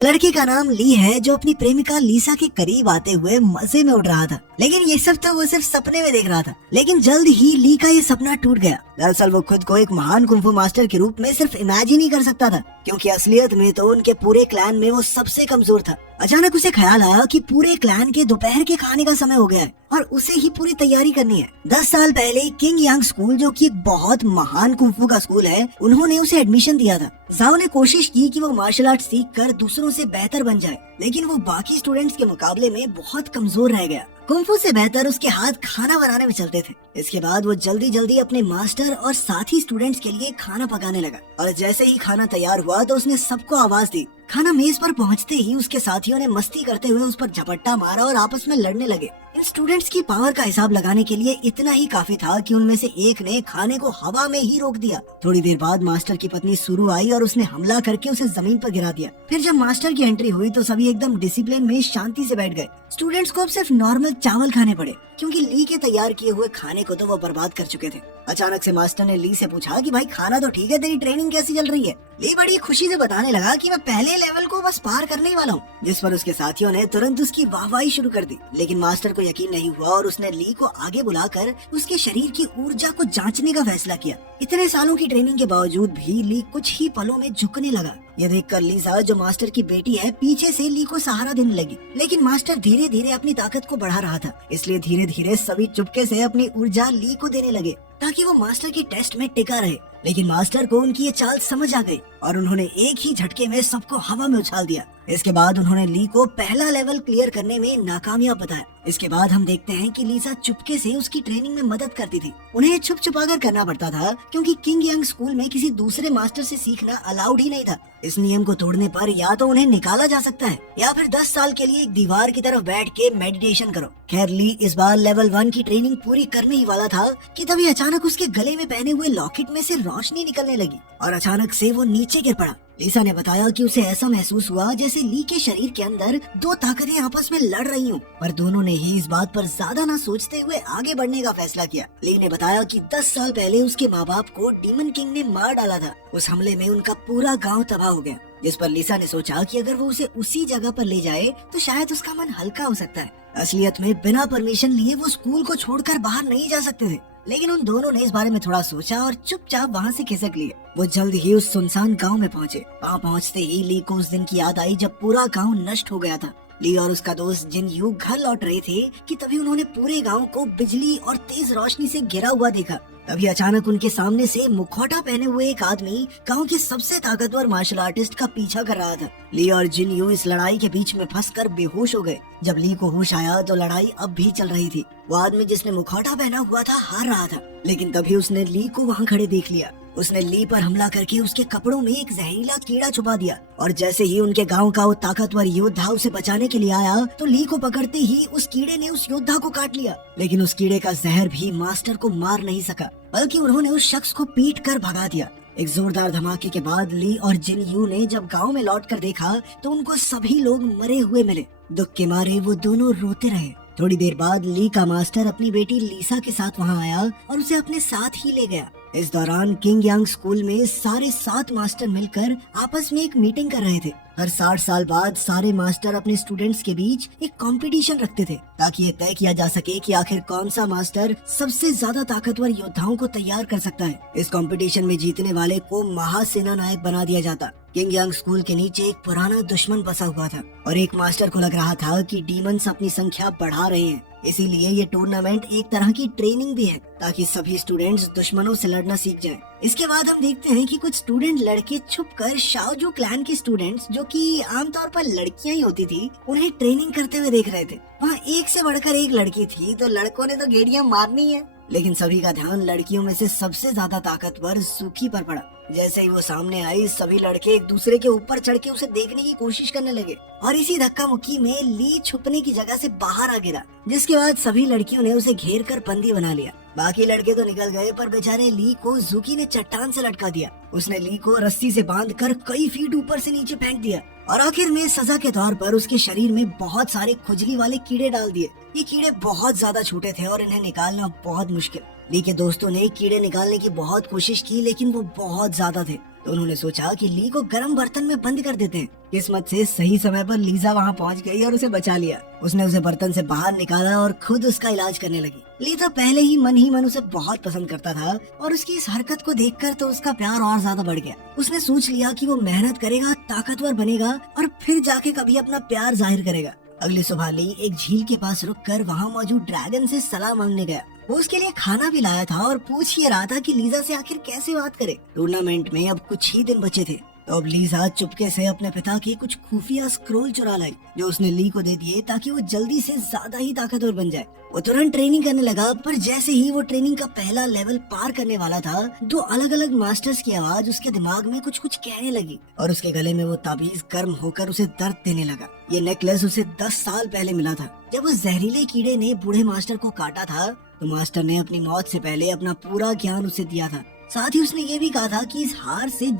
लड़के का नाम ली है जो अपनी प्रेमिका लीसा के करीब आते हुए मजे में उड़ रहा था। लेकिन ये सब तो वो सिर्फ सपने में देख रहा था। लेकिन जल्द ही ली का ये सपना टूट गया। दरअसल वो खुद को एक महान कुंफू मास्टर के रूप में सिर्फ इमेजिन ही कर सकता था, क्योंकि असलियत में तो उनके पूरे क्लैन में वो सबसे कमजोर था। अचानक उसे ख्याल आया कि पूरे क्लैन के दोपहर के खाने का समय हो गया है और उसे ही पूरी तैयारी करनी है। 10 साल पहले किंग यांग स्कूल, जो कि एक बहुत महान कुंफू का स्कूल है, उन्होंने उसे एडमिशन दिया था। जाओ ने कोशिश की कि वो मार्शल आर्ट सीख कर दूसरों से बेहतर बन जाए, लेकिन वो बाकी स्टूडेंट्स के मुकाबले में बहुत कमजोर रह गया। कुंफू से बेहतर उसके हाथ खाना बनाने में चलते थे। इसके बाद वो जल्दी जल्दी अपने मास्टर और साथी स्टूडेंट्स के लिए खाना पकाने लगा और जैसे ही खाना तैयार हुआ तो उसने सबको आवाज दी। खाना मेज पर पहुंचते ही उसके साथियों ने मस्ती करते हुए उस पर झपट्टा मारा और आपस में लड़ने लगे। इन स्टूडेंट्स की पावर का हिसाब लगाने के लिए इतना ही काफी था कि उनमें से एक ने खाने को हवा में ही रोक दिया। थोड़ी देर बाद मास्टर की पत्नी सुरु आई और उसने हमला करके उसे जमीन पर गिरा दिया। फिर जब मास्टर की एंट्री हुई तो सभी एकदम डिसिप्लिन में शांति से बैठ गए। स्टूडेंट्स को अब सिर्फ नॉर्मल चावल खाने पड़े, क्योंकि ली के तैयार किए हुए खाने को तो वो बर्बाद कर चुके थे। अचानक से मास्टर ने ली से पूछा कि भाई खाना तो ठीक है, तेरी ट्रेनिंग कैसी चल रही है? ली बड़ी खुशी से बताने लगा कि मैं पहले लेवल को बस पार करने ही वाला हूँ, जिस पर उसके साथियों ने तुरंत उसकी वाहवाही शुरू कर दी। लेकिन मास्टर को यकीन नहीं हुआ और उसने ली को आगे बुलाकर उसके शरीर की ऊर्जा को जांचने का फैसला किया। इतने सालों की ट्रेनिंग के बावजूद भी ली कुछ ही पलों में झुकने लगा। ये देखकर लीसा, जो मास्टर की बेटी है, पीछे से ली को सहारा देने लगी। लेकिन मास्टर धीरे धीरे अपनी ताकत को बढ़ा रहा था, इसलिए धीरे धीरे सभी चुपके से अपनी ऊर्जा ली को देने लगे ताकि वो मास्टर के टेस्ट में टिका रहे। लेकिन मास्टर को उनकी ये चाल समझ आ गई और उन्होंने एक ही झटके में सबको हवा में उछाल दिया। इसके बाद उन्होंने ली को पहला लेवल क्लियर करने में नाकामयाब बताया। इसके बाद हम देखते हैं कि लीसा चुपके से उसकी ट्रेनिंग में मदद करती थी। उन्हें छुप छुपा कर करना पड़ता था, क्योंकि किंग यांग स्कूल में किसी दूसरे मास्टर से सीखना अलाउड ही नहीं था। इस नियम को तोड़ने पर या तो उन्हें निकाला जा सकता है या फिर 10 साल के लिए एक दीवार की तरफ बैठ के मेडिटेशन करो। खैर, ली इस बार लेवल 1 की ट्रेनिंग पूरी करने ही वाला था कि तभी अचानक उसके गले में पहने हुए लॉकेट में से रोशनी निकलने लगी और अचानक से वो नीचे गिर पड़ा। लीसा ने बताया कि उसे ऐसा महसूस हुआ जैसे ली के शरीर के अंदर दो ताकतें आपस में लड़ रही हों, पर दोनों ने ही इस बात पर ज्यादा न सोचते हुए आगे बढ़ने का फैसला किया। ली ने बताया कि 10 साल पहले उसके माँ बाप को डीमन किंग ने मार डाला था। उस हमले में उनका पूरा गांव तबाह हो गया, जिस पर लीसा ने सोचा कि अगर वो उसे उसी जगह पर ले जाए तो शायद उसका मन हल्का हो सकता है। असलियत में बिना परमिशन लिए वो स्कूल को छोड़कर बाहर नहीं जा सकते थे, लेकिन उन दोनों ने इस बारे में थोड़ा सोचा और चुपचाप वहाँ से खिसक लिए। वो जल्द ही उस सुनसान गांव में पहुँचे। वहाँ पहुँचते ही ली को उस दिन की याद आई जब पूरा गांव नष्ट हो गया था। ली और उसका दोस्त जिन यू घर लौट रहे थे कि तभी उन्होंने पूरे गांव को बिजली और तेज रोशनी से घिरा हुआ देखा। तभी अचानक उनके सामने से मुखौटा पहने हुए एक आदमी गांव के सबसे ताकतवर मार्शल आर्टिस्ट का पीछा कर रहा था। ली और जिन यू इस लड़ाई के बीच में फंसकर बेहोश हो गए। जब ली को होश आया तो लड़ाई अब भी चल रही थी। वो आदमी जिसने मुखौटा पहना हुआ था हार रहा था, लेकिन तभी उसने ली को वहाँ खड़े देख लिया। उसने ली पर हमला करके उसके कपड़ों में एक जहरीला कीड़ा छुपा दिया और जैसे ही उनके गांव का वो ताकतवर योद्धा उसे बचाने के लिए आया तो ली को पकड़ते ही उस कीड़े ने उस योद्धा को काट लिया। लेकिन उस कीड़े का जहर भी मास्टर को मार नहीं सका, बल्कि उन्होंने उस शख्स को पीट कर भगा दिया। एक जोरदार धमाके के बाद ली और जिन यू ने जब गांव में लौटकर देखा तो उनको सभी लोग मरे हुए मिले। दुख के मारे वो दोनों रोते रहे। थोड़ी देर बाद ली का मास्टर अपनी बेटी लीसा के साथ वहाँ आया और उसे अपने साथ ही ले गया। इस दौरान किंग यांग स्कूल में सारे 7 मास्टर मिलकर आपस में एक मीटिंग कर रहे थे। हर 60 साल बाद सारे मास्टर अपने स्टूडेंट्स के बीच एक कंपटीशन रखते थे, ताकि ये तय किया जा सके कि आखिर कौन सा मास्टर सबसे ज्यादा ताकतवर योद्धाओं को तैयार कर सकता है। इस कंपटीशन में जीतने वाले को महासेना नायक बना दिया जाता। किंग यांग स्कूल के नीचे एक पुराना दुश्मन बसा हुआ था और एक मास्टर को लग रहा था कि डीमंस अपनी संख्या बढ़ा रहे हैं, इसीलिए ये टूर्नामेंट एक तरह की ट्रेनिंग भी है ताकि सभी स्टूडेंट्स दुश्मनों से लड़ना सीख जाएं। इसके बाद हम देखते हैं कि कुछ स्टूडेंट लड़के छुपकर शाओजू क्लैन के स्टूडेंट्स, जो कि आमतौर पर लड़कियां ही होती थी, उन्हें ट्रेनिंग करते हुए देख रहे थे। वहाँ एक से बढ़कर एक लड़की थी, तो लड़कों ने तो गेड़ियां मारनी है, लेकिन सभी का ध्यान लड़कियों में से सबसे ज्यादा ताकतवर सूखी पर पड़ा। जैसे ही वो सामने आई सभी लड़के एक दूसरे के ऊपर चढ़ के उसे देखने की कोशिश करने लगे और इसी धक्का मुक्की में ली छुपने की जगह से बाहर आ गिरा, जिसके बाद सभी लड़कियों ने उसे घेर कर बंदी बना लिया। बाकी लड़के तो निकल गए, पर बेचारे ली को जूकी ने चट्टान से लटका दिया। उसने ली को रस्सी से बांधकर कई फीट ऊपर से नीचे फेंक दिया और आखिर में सजा के तौर पर उसके शरीर में बहुत सारे खुजली वाले कीड़े डाल दिए। ये कीड़े बहुत ज्यादा छोटे थे और इन्हें निकालना बहुत मुश्किल। ली के दोस्तों ने कीड़े निकालने की बहुत कोशिश की, लेकिन वो बहुत ज्यादा थे, तो उन्होंने सोचा कि ली को गर्म बर्तन में बंद कर देते हैं। किस्मत से सही समय पर लीजा वहाँ पहुँच गई और उसे बचा लिया। उसने उसे बर्तन से बाहर निकाला और खुद उसका इलाज करने लगी। ली तो पहले ही मन उसे बहुत पसंद करता था और उसकी इस हरकत को देखकर तो उसका प्यार और ज्यादा बढ़ गया। उसने सोच लिया कि वो मेहनत करेगा, ताकतवर बनेगा और फिर जाके कभी अपना प्यार जाहिर करेगा। अगली सुबह ली एक झील के पास रुककर वहाँ मौजूद ड्रैगन से सलाह मांगने गया। वो उसके लिए खाना भी लाया था और पूछ ये रहा था कि लीजा से आखिर कैसे बात करे। टूर्नामेंट में अब कुछ ही दिन बचे थे, तो अब लीजा चुपके से अपने पिता की कुछ खुफिया स्क्रोल चुरा लाई, जो उसने ली को दे दिए ताकि वो जल्दी से ज्यादा ही ताकतवर बन जाए। वो तुरंत ट्रेनिंग करने लगा, पर जैसे ही वो ट्रेनिंग का पहला लेवल पार करने वाला था, दो अलग अलग मास्टर्स की आवाज उसके दिमाग में कुछ कुछ कहने लगी और उसके गले में वो ताबीज गर्म होकर उसे दर्द देने लगा। ये नेकलेस उसे 10 साल पहले मिला था, जब उस जहरीले कीड़े ने बूढ़े मास्टर को काटा था। तो मास्टर ने अपनी मौत से पहले अपना पूरा ज्ञान उसे दिया था। साथ ही उसने ये भी कहा था कि इस हार से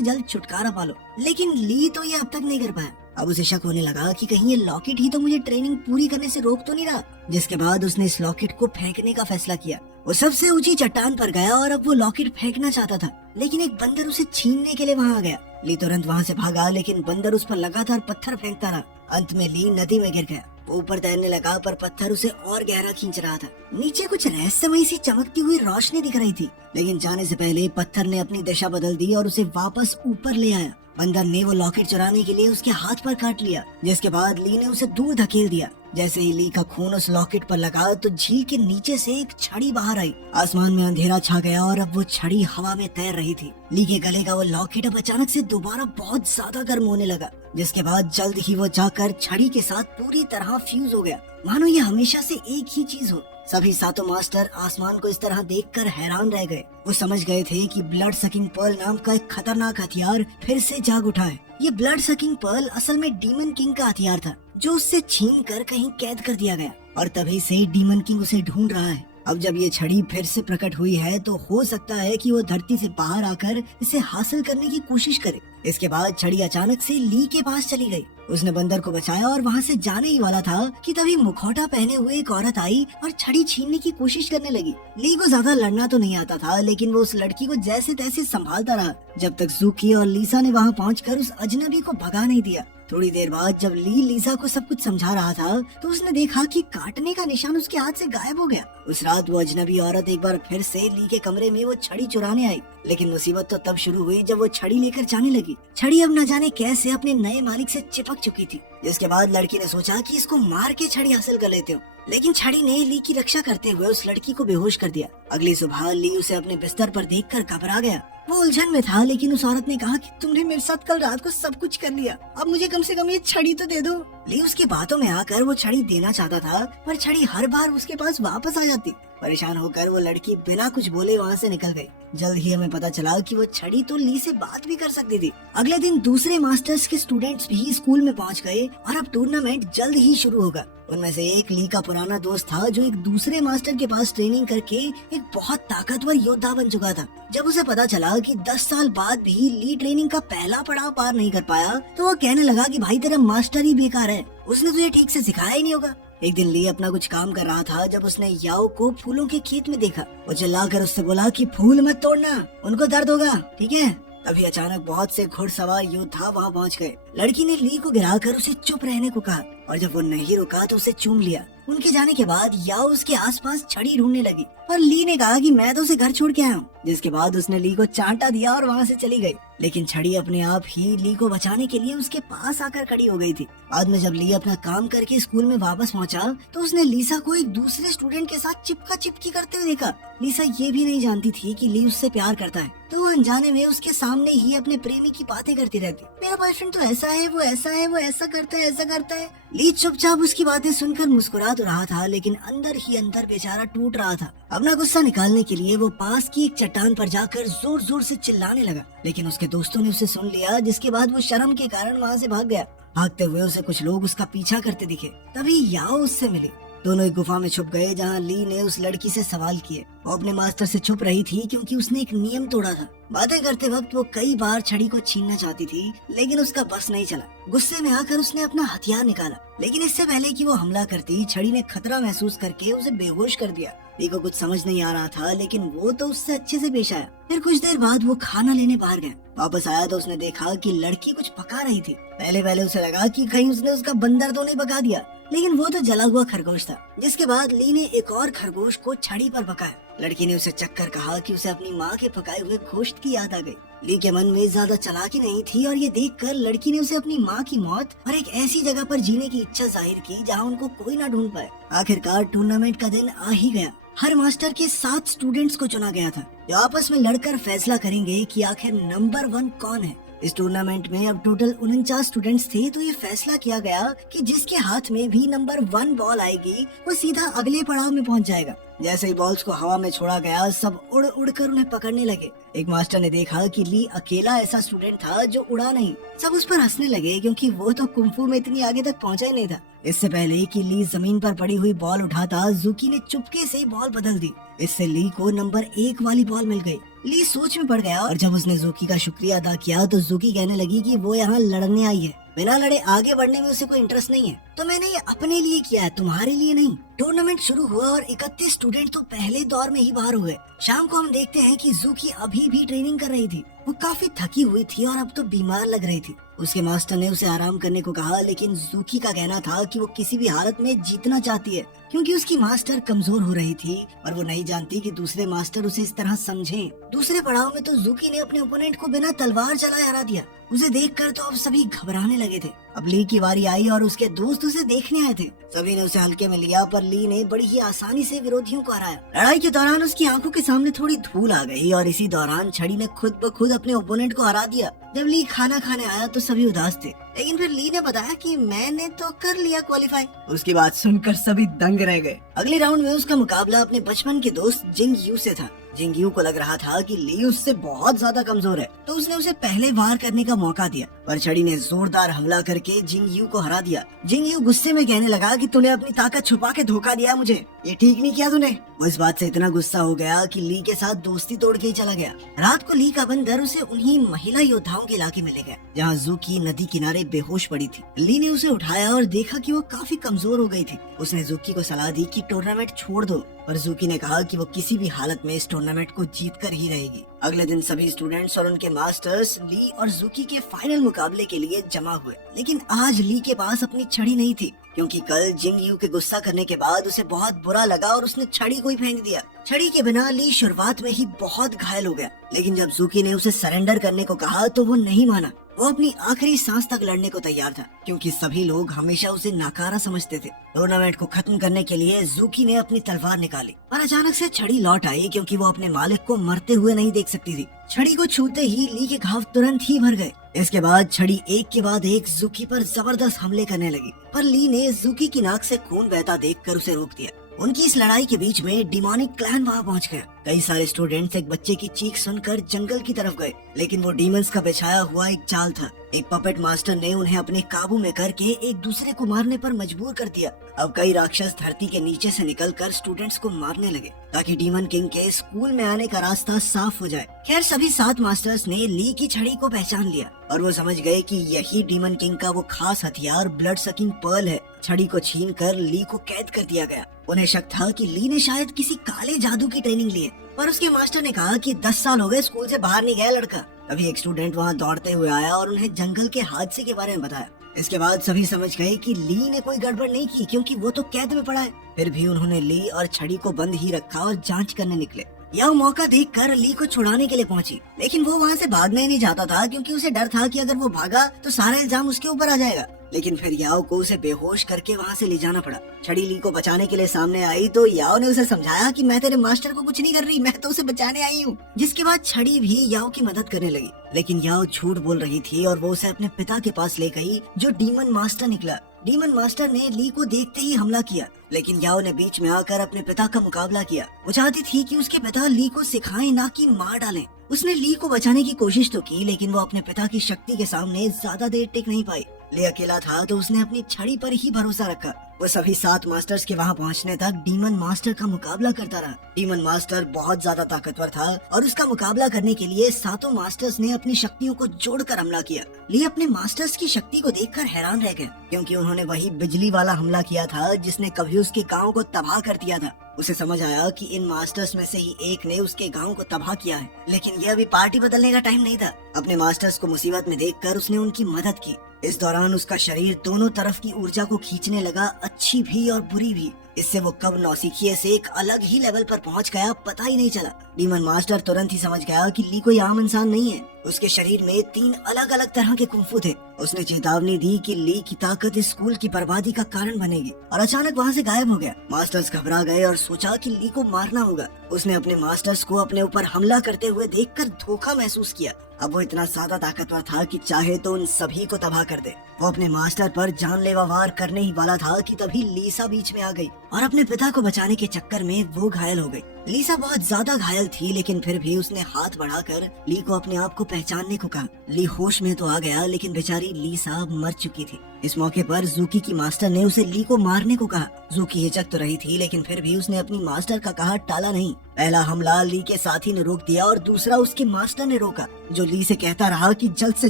जल्द छुटकारा पालो। लेकिन ली तो ये अब तक नहीं कर पाया। अब उसे शक होने लगा कि कहीं ये लॉकेट ही तो मुझे ट्रेनिंग पूरी करने से रोक तो नहीं रहा। जिसके बाद उसने इस लॉकेट को फेंकने का फैसला किया। वो सबसे ऊंची चट्टान पर गया और अब वो लॉकेट फेंकना चाहता था, लेकिन एक बंदर उसे छीनने के लिए वहाँ आ गया। ली तुरंत वहाँ से भागा, लेकिन बंदर उस पर लगातार पत्थर फेंकता रहा। अंत में ली नदी में गिर गया। ऊपर तैरने लगा, पर पत्थर उसे और गहरा खींच रहा था। नीचे कुछ रहस्यमयी सी चमकती हुई रोशनी दिख रही थी, लेकिन जाने से पहले पत्थर ने अपनी दिशा बदल दी और उसे वापस ऊपर ले आया। बंदर ने वो लॉकेट चुराने के लिए उसके हाथ पर काट लिया, जिसके बाद ली ने उसे दूर धकेल दिया। जैसे ही ली का खून उस लॉकेट पर लगा, तो झील के नीचे से एक छड़ी बाहर आई। आसमान में अंधेरा छा गया और अब वो छड़ी हवा में तैर रही थी। ली के गले का वो लॉकेट अब अचानक से दोबारा बहुत ज्यादा गर्म होने लगा, जिसके बाद जल्द ही वो जाकर छड़ी के साथ पूरी तरह फ्यूज हो गया, मानो ये हमेशा से एक ही चीज हो। सभी सातों मास्टर आसमान को इस तरह देखकर हैरान रह गए। वो समझ गए थे कि ब्लड सकिंग पर्ल नाम का एक खतरनाक हथियार फिर से जाग उठा है। ये ब्लड सकिंग पर्ल असल में डीमन किंग का हथियार था, जो उससे छीन कर कहीं कैद कर दिया गया, और तभी से डीमन किंग उसे ढूंढ रहा है। अब जब ये छड़ी फिर से प्रकट हुई है, तो हो सकता है कि वो धरती से बाहर आकर इसे हासिल करने की कोशिश करे। इसके बाद छड़ी अचानक से ली के पास चली गई। उसने बंदर को बचाया और वहाँ से जाने ही वाला था कि तभी मुखौटा पहने हुए एक औरत आई और छड़ी छीनने की कोशिश करने लगी। ली को ज्यादा लड़ना तो नहीं आता था, लेकिन वो उस लड़की को जैसे तैसे संभालता रहा, जब तक जूकी और लीसा ने वहाँ पहुँचकर उस अजनबी को भगा नहीं दिया। थोड़ी देर बाद जब ली लीसा को सब कुछ समझा रहा था, तो उसने देखा कि काटने का निशान उसके हाथ से गायब हो गया। उस रात वो अजनबी औरत एक बार फिर से ली के कमरे में वो छड़ी चुराने आई, लेकिन मुसीबत तो तब शुरू हुई जब वो छड़ी लेकर जाने लगी। छड़ी अब न जाने कैसे अपने नए मालिक से चिपक चुकी थी। जिसके बाद लड़की ने सोचा कि इसको मार के छड़ी हासिल कर लेते हो, लेकिन छड़ी ने ली की रक्षा करते हुए उस लड़की को बेहोश कर दिया। अगली सुबह ली उसे अपने बिस्तर पर देखकर घबरा गया। वो उलझन में था, लेकिन उस औरत ने कहा कि तुमने मेरे साथ कल रात को सब कुछ कर लिया, अब मुझे कम से कम ये छड़ी तो दे दो। ली उसकी बातों में आकर वो छड़ी देना चाहता था, पर छड़ी हर बार उसके पास वापस आ जाती। परेशान होकर वो लड़की बिना कुछ बोले वहाँ से निकल गई। जल्द ही हमें पता चला कि वो छड़ी तो ली से बात भी कर सकती थी। अगले दिन दूसरे मास्टर्स के स्टूडेंट्स भी स्कूल में पहुँच गए और अब टूर्नामेंट जल्द ही शुरू होगा। उनमें से एक ली का पुराना दोस्त था, जो एक दूसरे मास्टर के पास ट्रेनिंग करके एक बहुत ताकतवर योद्धा बन चुका था। जब उसे पता चला कि 10 साल बाद भी ली ट्रेनिंग का पहला पड़ाव पार नहीं कर पाया, तो वो कहने लगा कि भाई तेरा मास्टर ही बेकार है, उसने तुझे ठीक से सिखाया ही नहीं होगा। एक दिन ली अपना कुछ काम कर रहा था, जब उसने याओ को फूलों के खेत में देखा। वो चिल्लाकर उससे बोला कि फूल मत तोड़ना, उनको दर्द होगा, ठीक है। तभी अचानक बहुत से घुड़सवार योद्धा वहाँ पहुँच गए। लड़की ने ली को गिराकर उसे चुप रहने को कहा, और जब वो नहीं रुका तो उसे चूम लिया। उनके जाने के बाद याओ उसके आसपास छड़ी ढूंढने लगी, और ली ने कहा कि मैं तो उसे घर छोड़ के आया हूँ। जिसके बाद उसने ली को चांटा दिया और वहाँ से चली गई। लेकिन छड़ी अपने आप ही ली को बचाने के लिए उसके पास आकर खड़ी हो गई थी। बाद में जब ली अपना काम करके स्कूल में वापस पहुँचा, तो उसने लीसा को एक दूसरे स्टूडेंट के साथ चिपका चिपकी करते हुए देखा। लीसा ये भी नहीं जानती थी कि ली उससे प्यार करता है, तो वो अनजाने में उसके सामने ही अपने प्रेमी की बातें करती रहती। मेरा बॉयफ्रेंड तो ऐसा है, वो ऐसा है, वो ऐसा करता है, ऐसा करता है। ली चुपचाप उसकी बातें सुनकर मुस्कुरा तो रहा था, लेकिन अंदर ही अंदर बेचारा टूट रहा था। अपना गुस्सा निकालने के लिए वो पास की एक चट्टान पर जाकर जोर जोर से चिल्लाने लगा, लेकिन उसके दोस्तों ने उसे सुन लिया। जिसके बाद वो शर्म के कारण वहाँ से भाग गया। भागते हुए उसे कुछ लोग उसका पीछा करते दिखे। तभी याओ उससे मिली। दोनों एक गुफा में छुप गए, जहाँ ली ने उस लड़की से सवाल किए। वो अपने मास्टर से छुप रही थी, क्योंकि उसने एक नियम तोड़ा था। बातें करते वक्त वो कई बार छड़ी को छीनना चाहती थी, लेकिन उसका बस नहीं चला। गुस्से में आकर उसने अपना हथियार निकाला, लेकिन इससे पहले कि वो हमला करती, छड़ी ने खतरा महसूस करके उसे बेहोश कर दिया। ली को कुछ समझ नहीं आ रहा था, लेकिन वो तो उससे अच्छे से पेश आया। फिर कुछ देर बाद वो खाना लेने बाहर गया। वापस आया तो उसने देखा कि लड़की कुछ पका रही थी। पहले पहले उसे लगा कि कहीं उसने उसका बंदर तो नहीं पका दिया, लेकिन वो तो जला हुआ खरगोश था। जिसके बाद ली ने एक और खरगोश को छड़ी पर पकाया। लड़की ने उसे चख कर कहा कि उसे अपनी माँ के पकाए हुए गोश्त की याद आ गई। ली के मन में ज्यादा चालाकी नहीं थी और ये देखकर लड़की ने उसे अपनी माँ की मौत और एक ऐसी जगह पर जीने की इच्छा जाहिर की जहाँ उनको कोई ना ढूंढ पाए। आखिरकार टूर्नामेंट का दिन आ ही गया। हर मास्टर के 7 स्टूडेंट्स को चुना गया था जो आपस में लड़कर फैसला करेंगे कि आखिर नंबर 1 कौन है। इस टूर्नामेंट में अब टोटल 49 स्टूडेंट्स थे, तो ये फैसला किया गया कि जिसके हाथ में भी नंबर 1 बॉल आएगी वो सीधा अगले पड़ाव में पहुंच जाएगा। जैसे ही बॉल्स को हवा में छोड़ा गया, सब उड़ उड़ कर उन्हें पकड़ने लगे। एक मास्टर ने देखा कि ली अकेला ऐसा स्टूडेंट था जो उड़ा नहीं। सब उस पर हंसने लगे क्योंकि वो तो कुंफू में इतनी आगे तक पहुंचा ही नहीं था। इससे पहले कि ली जमीन पर पड़ी हुई बॉल उठाता, जूकी ने चुपके से बॉल बदल दी। इससे ली को नंबर 1 वाली बॉल मिल गई। ली सोच में पड़ गया और जब उसने जूकी का शुक्रिया अदा किया तो जूकी कहने लगी कि वो यहाँ लड़ने आई है, बिना लड़े आगे बढ़ने में उसे कोई इंटरेस्ट नहीं है। तो मैंने ये अपने लिए किया है, तुम्हारे लिए नहीं। टूर्नामेंट शुरू हुआ और 31 स्टूडेंट तो पहले दौर में ही बाहर हुए। शाम को हम देखते हैं कि जूकी अभी भी ट्रेनिंग कर रही थी। वो काफी थकी हुई थी और अब तो बीमार लग रही थी। उसके मास्टर ने उसे आराम करने को कहा, लेकिन जूकी का कहना था कि वो किसी भी हालत में जीतना चाहती है क्योंकि उसकी मास्टर कमजोर हो रही थी और वो नहीं जानती कि दूसरे मास्टर उसे इस तरह समझें। दूसरे पड़ाव में तो जूकी ने अपने ओपोनेंट को बिना तलवार चलाए हरा दिया। उसे देखकर तो अब सभी घबराने लगे थे। अब ली की बारी आई और उसके दोस्त उसे देखने आए थे। सभी ने उसे हल्के में लिया, पर ली ने बड़ी ही आसानी से विरोधियों को हराया। लड़ाई के दौरान उसकी आंखों के सामने थोड़ी धूल आ गई और इसी दौरान छड़ी ने खुद ब खुद अपने ओपोनेंट को हरा दिया। जब ली खाना खाने आया तो सभी उदास थे, लेकिन फिर ली ने बताया कि मैंने तो कर लिया क्वालिफाई। उसकी बात सुनकर सभी दंग रह गए। अगले राउंड में उसका मुकाबला अपने बचपन के दोस्त जिंग यू से था। जिंग यू को लग रहा था कि ली उससे बहुत ज्यादा कमजोर है, तो उसने उसे पहले वार करने का मौका दिया, पर छड़ी ने जोरदार हमला करके जिंग यू को हरा दिया। जिंग यू गुस्से में कहने लगा कि तूने अपनी ताकत छुपा के धोखा दिया मुझे, ये ठीक नहीं किया तूने। वो इस बात से इतना गुस्सा हो गया कि ली के साथ दोस्ती तोड़ के ही चला गया। रात को ली का बंदर उसे उन्हीं महिला योद्धाओं के इलाके में ले गया जहाँ जूकी नदी किनारे बेहोश पड़ी थी। ली ने उसे उठाया और देखा कि वो काफी कमजोर हो गई थी। उसने जूकी को सलाह दी कि टूर्नामेंट छोड़ दो, पर जूकी ने कहा कि वो किसी भी हालत में इस टूर्नामेंट को जीत कर ही रहेगी। अगले दिन सभी स्टूडेंट्स और उनके मास्टर्स ली और जूकी के फाइनल मुकाबले के लिए जमा हुए, लेकिन आज ली के पास अपनी छड़ी नहीं थी क्योंकि कल जिंग यू के गुस्सा करने के बाद उसे बहुत बुरा लगा और उसने छड़ी को ही फेंक दिया। छड़ी के बिना ली शुरुआत में ही बहुत घायल हो गया, लेकिन जब जूकी ने उसे सरेंडर करने को कहा तो वो नहीं माना। वो अपनी आखिरी सांस तक लड़ने को तैयार था क्योंकि सभी लोग हमेशा उसे नाकारा समझते थे। टूर्नामेंट को खत्म करने के लिए जूकी ने अपनी तलवार निकाली, पर अचानक से छड़ी लौट आई क्योंकि वो अपने मालिक को मरते हुए नहीं देख सकती थी। छड़ी को छूते ही ली के घाव तुरंत ही भर गए। इसके बाद छड़ी एक के बाद एक जूकी पर जबरदस्त हमले करने लगी, पर ली ने जूकी की नाक से खून बहता देखकर उसे रोक दिया। उनकी इस लड़ाई के बीच में डिमोनिक क्लैन वहाँ पहुँच गया। कई सारे स्टूडेंट्स एक बच्चे की चीख सुनकर जंगल की तरफ गए, लेकिन वो डीमंस का बिछाया हुआ एक जाल था। एक पपेट मास्टर ने उन्हें अपने काबू में करके एक दूसरे को मारने पर मजबूर कर दिया। अब कई राक्षस धरती के नीचे से निकलकर स्टूडेंट्स को मारने लगे ताकि डीमन किंग के स्कूल में आने का रास्ता साफ हो जाए। खैर सभी 7 मास्टर्स ने ली की छड़ी को पहचान लिया और वो समझ गए कि यही डीमन किंग का वो खास हथियार ब्लड सकिंग पर्ल है। छड़ी को छीनकर ली को कैद कर दिया गया। उन्हें शक था कि ली ने शायद किसी काले जादू की ट्रेनिंग ली है, पर उसके मास्टर ने कहा कि 10 साल हो गए स्कूल से बाहर नहीं गया लड़का। तभी एक स्टूडेंट वहाँ दौड़ते हुए आया और उन्हें जंगल के हादसे के बारे में बताया। इसके बाद सभी समझ गए कि ली ने कोई गड़बड़ नहीं की क्योंकि वो तो कैद में पड़ा है। फिर भी उन्होंने ली और छड़ी को बंद ही रखा और जांच करने निकले। यह मौका देखकर ली को छुड़ाने के लिए पहुंची, लेकिन वो वहाँ से भागना ही नहीं चाहता था क्योंकि उसे डर था कि अगर वो भागा तो सारा इल्जाम उसके ऊपर आ जाएगा। लेकिन फिर याओ को उसे बेहोश करके वहाँ से ले जाना पड़ा। छड़ी ली को बचाने के लिए सामने आई तो याओ ने उसे समझाया कि मैं तेरे मास्टर को कुछ नहीं कर रही, मैं तो उसे बचाने आई हूँ। जिसके बाद छड़ी भी याओ की मदद करने लगी, लेकिन याओ झूठ बोल रही थी और वो उसे अपने पिता के पास ले गई जो डीमन मास्टर निकला। डीमन मास्टर ने ली को देखते ही हमला किया, लेकिन याओ ने बीच में आकर अपने पिता का मुकाबला किया। वो चाहती थी कि उसके पिता ली को सिखाएं ना कि मार डालें। उसने ली को बचाने की कोशिश तो की, लेकिन वो अपने पिता की शक्ति के सामने ज्यादा देर टिक नहीं पाई। ली अकेला था तो उसने अपनी छड़ी पर ही भरोसा रखा। वो सभी 7 मास्टर्स के वहाँ पहुँचने तक डीमन मास्टर का मुकाबला करता रहा। डीमन मास्टर बहुत ज्यादा ताकतवर था और उसका मुकाबला करने के लिए 7 मास्टर्स ने अपनी शक्तियों को जोड़कर हमला किया। ली अपने मास्टर्स की शक्ति को देखकर हैरान रह गए, क्योंकि उन्होंने वही बिजली वाला हमला किया था जिसने कभी उसके गाँव को तबाह कर दिया था। उसे समझ आया कि इन मास्टर्स में से ही एक ने उसके गांव को तबाह किया है, लेकिन यह अभी पार्टी बदलने का टाइम नहीं था। अपने मास्टर्स को मुसीबत में देखकर उसने उनकी मदद की। इस दौरान उसका शरीर दोनों तरफ की ऊर्जा को खींचने लगा, अच्छी भी और बुरी भी। इससे वो कब नौसिखिए से एक अलग ही लेवल पर पहुंच गया, पता ही नहीं चला। डीमन मास्टर तुरंत ही समझ गया कि ली कोई आम इंसान नहीं है। उसके शरीर में 3 अलग अलग तरह के कुंफू थे। उसने चेतावनी दी कि ली की ताकत इस स्कूल की बर्बादी का कारण बनेगी, और अचानक वहाँ से गायब हो गया। मास्टर्स घबरा गए और सोचा कि ली को मारना होगा। उसने अपने मास्टर्स को अपने ऊपर हमला करते हुए देखकर धोखा महसूस किया। अब वो इतना ज्यादा ताकतवर था कि चाहे तो उन सभी को तबाह कर दे। वो अपने मास्टर पर जानलेवा वार करने ही वाला था कि तभी लीसा बीच में आ गई और अपने पिता को बचाने के चक्कर में वो घायल हो गई। लीसा बहुत ज्यादा घायल थी, लेकिन फिर भी उसने हाथ बढ़ाकर ली को अपने आप को पहचानने को कहा। ली होश में तो आ गया, लेकिन बेचारी लीसा मर चुकी थी। इस मौके पर जूकी की मास्टर ने उसे ली को मारने को कहा। जूकी हिचक तो रही थी, लेकिन फिर भी उसने अपनी मास्टर का कहा टाला नहीं। पहला हमला ली के साथी ने रोक दिया और दूसरा उसके मास्टर ने रोका, जो ली से कहता रहा कि जल्द से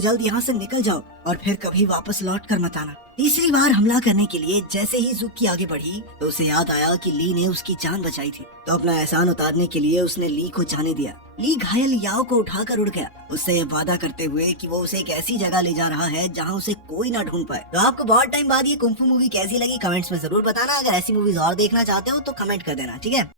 जल्द यहाँ से निकल जाओ और फिर कभी वापस लौट कर मत आना। तीसरी बार हमला करने के लिए जैसे ही जूकी आगे बढ़ी तो उसे याद आया कि ली ने उसकी जान बचाई थी, तो अपना एहसान उतारने के लिए उसने ली को जाने दिया। ली घायल याओ को उठाकर उड़ गया, उससे ये वादा करते हुए कि वो उसे एक ऐसी जगह ले जा रहा है जहाँ उसे कोई ना ढूंढ पाए। तो आपको बहुत टाइम बाद ये कुंफू मूवी कैसी लगी कमेंट्स में जरूर बताना। अगर ऐसी मूवीज और देखना चाहते हो तो कमेंट कर देना, ठीक है।